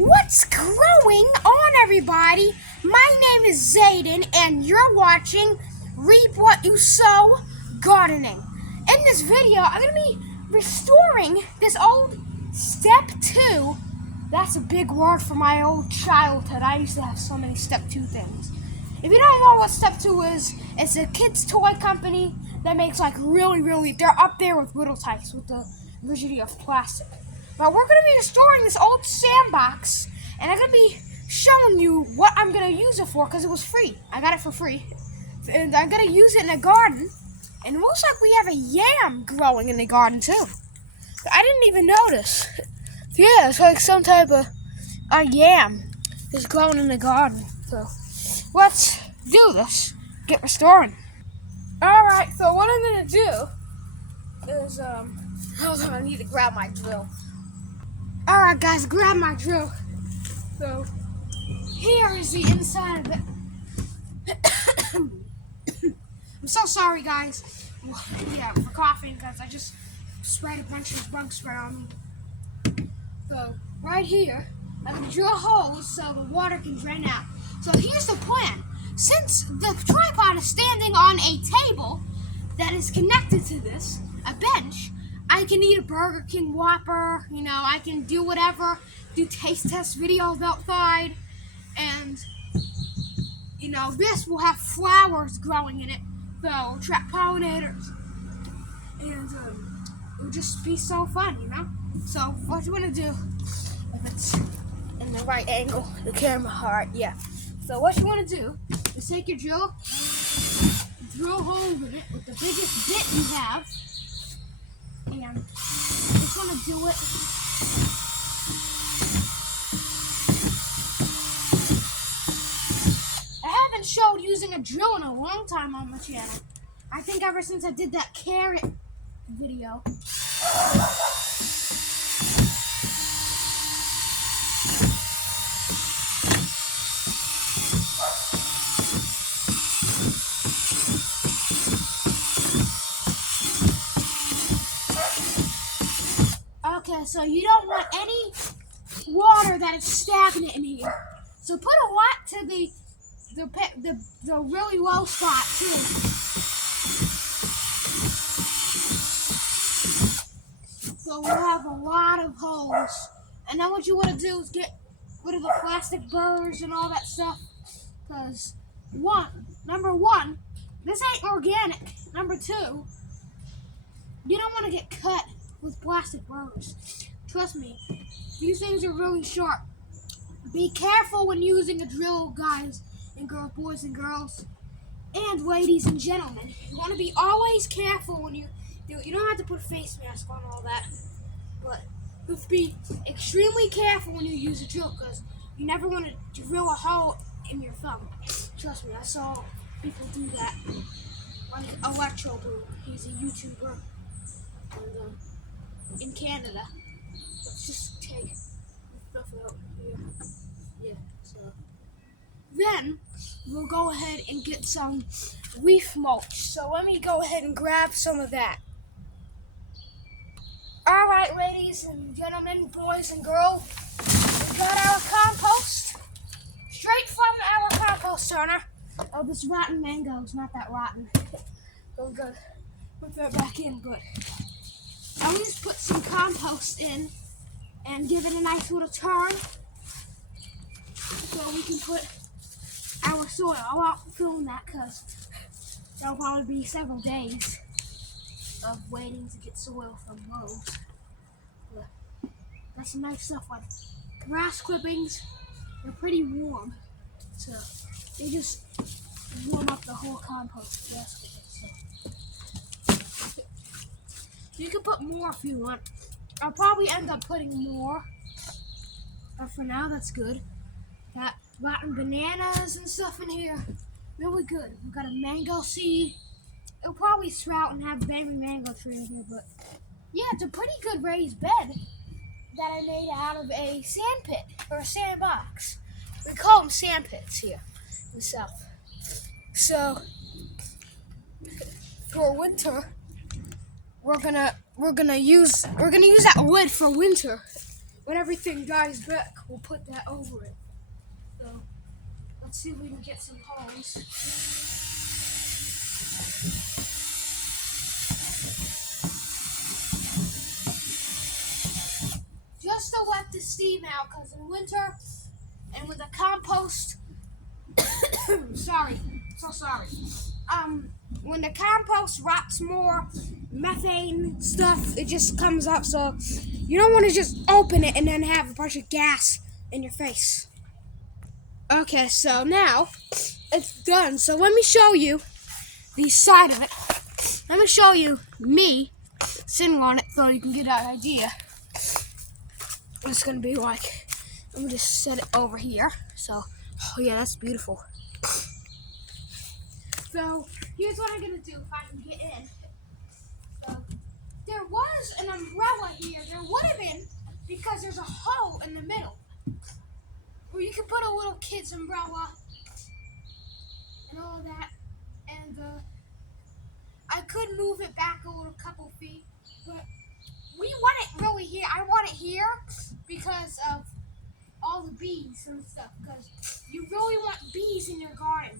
What's going on, everybody? My name is Zayden, and you're watching Reap What You Sow Gardening. In this video, I'm going to be restoring this old Step 2. That's a big word for my old childhood. I used to have so many Step 2 things. If you don't know what Step 2 is, it's a kid's toy company that makes like really, they're up there with Little Tikes with the rigidity of plastic. But we're going to be restoring this old sandbox, and I'm going to be showing you what I'm going to use it for because it was free. I got it for free. And I'm going to use it in a garden, and it looks like we have a yam growing in the garden too. I didn't even notice. Yeah, it's like some type of a yam is growing in the garden. So let's do this. Get restoring. Alright, so what I'm going to do is, hold on, I need to grab my drill. Alright guys, grab my drill. So, here is the inside of it. I'm so sorry guys. Yeah, for coughing because I just sprayed a bunch of bug spray on me. So, right here, I'm going to drill holes so the water can drain out. So here's the plan. Since the tripod is standing on a table that is connected to this, a bench, I can eat a Burger King Whopper, I can do whatever, do taste test videos outside, and, this will have flowers growing in it, so trap pollinators, and it'll just be so fun, So what you want to do, if it's in the right angle, the camera, alright, yeah. So what you want to do is take your drill holes in it with the biggest bit you have, and just want to do it. I haven't showed using a drill in a long time on my channel. I think ever since I did that carrot video. Okay, so you don't want any water that is stagnant in here. So put a lot to the really low spot too. So we'll have a lot of holes. And then what you want to do is get rid of the plastic burrs and all that stuff. Because number one, this ain't organic. Number two, you don't want to get cut with plastic burrs. Trust me, these things are really sharp. Be careful when using a drill, guys and girls, boys and girls, and ladies and gentlemen. You want to be always careful when you do it. You don't have to put a face mask on all that, but just be extremely careful when you use a drill because you never want to drill a hole in your thumb. Trust me, I saw people do that. Like Electro Boom, he's a YouTuber. And, in Canada. Let's just take stuff out here. Yeah, so then we'll go ahead and get some leaf mulch. So let me go ahead and grab some of that. Alright, ladies and gentlemen, boys and girls, we got our compost straight from our compost turner. Oh, this rotten mango is not that rotten. So good. Put that back in, but I'll just put some compost in and give it a nice little turn so we can put our soil. I won't film that because that'll probably be several days of waiting to get soil from Lowe's. But that's some nice stuff like grass clippings. They're pretty warm, so they just warm up the whole compost basket. You can put more if you want. I'll probably end up putting more. But for now, that's good. Got rotten bananas and stuff in here. Really good. We've got a mango seed. It'll probably sprout and have a baby mango tree in here. But yeah, it's a pretty good raised bed that I made out of a sand pit or a sandbox. We call them sand pits here in the south. So for winter, we're gonna use that wood for winter when everything dies back, we'll put that over it. So let's see if we can get some holes. Just to let the steam out, because in winter and with the compost, sorry, so sorry. When the compost rots more, methane stuff, it just comes up. So you don't want to just open it and then have a bunch of gas in your face. Okay, so now it's done. So let me show you the side of it. Let me show you me sitting on it so you can get an idea what it's gonna be like. Let me just set it over here. So, oh yeah, that's beautiful. So here's what I'm gonna do if I can get in. So there was an umbrella here. There would have been, because there's a hole in the middle where you can put a little kid's umbrella and all of that. And I could move it back a little couple feet, but we want it really here. I want it here because of all the bees and stuff, because you really want bees in your garden.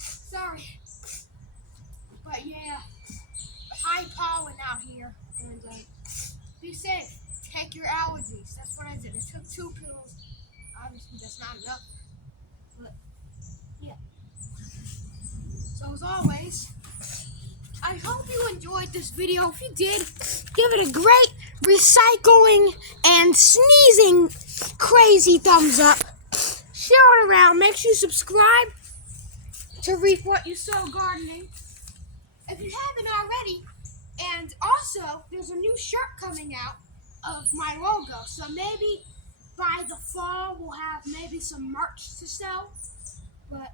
Sorry. But yeah, high pollen out here. And be safe. Take your allergies. That's what I did. I took 2 pills. Obviously, that's not enough. But yeah. So as always, I hope you enjoyed this video. If you did, give it a great recycling and sneezing crazy thumbs up. Share it around. Make sure you subscribe to Reap What You Sow Gardening if you haven't already. And also, there's a new shirt coming out of my logo. So maybe by the fall, we'll have maybe some merch to sell. But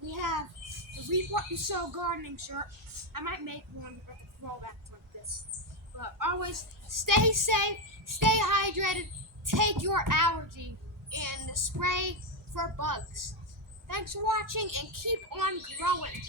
we have the Reap What You Sow Gardening shirt. I might make one with a throwback like this. But always stay safe, stay hydrated, take your allergy, and spray for bugs. Thanks for watching, and keep on growing.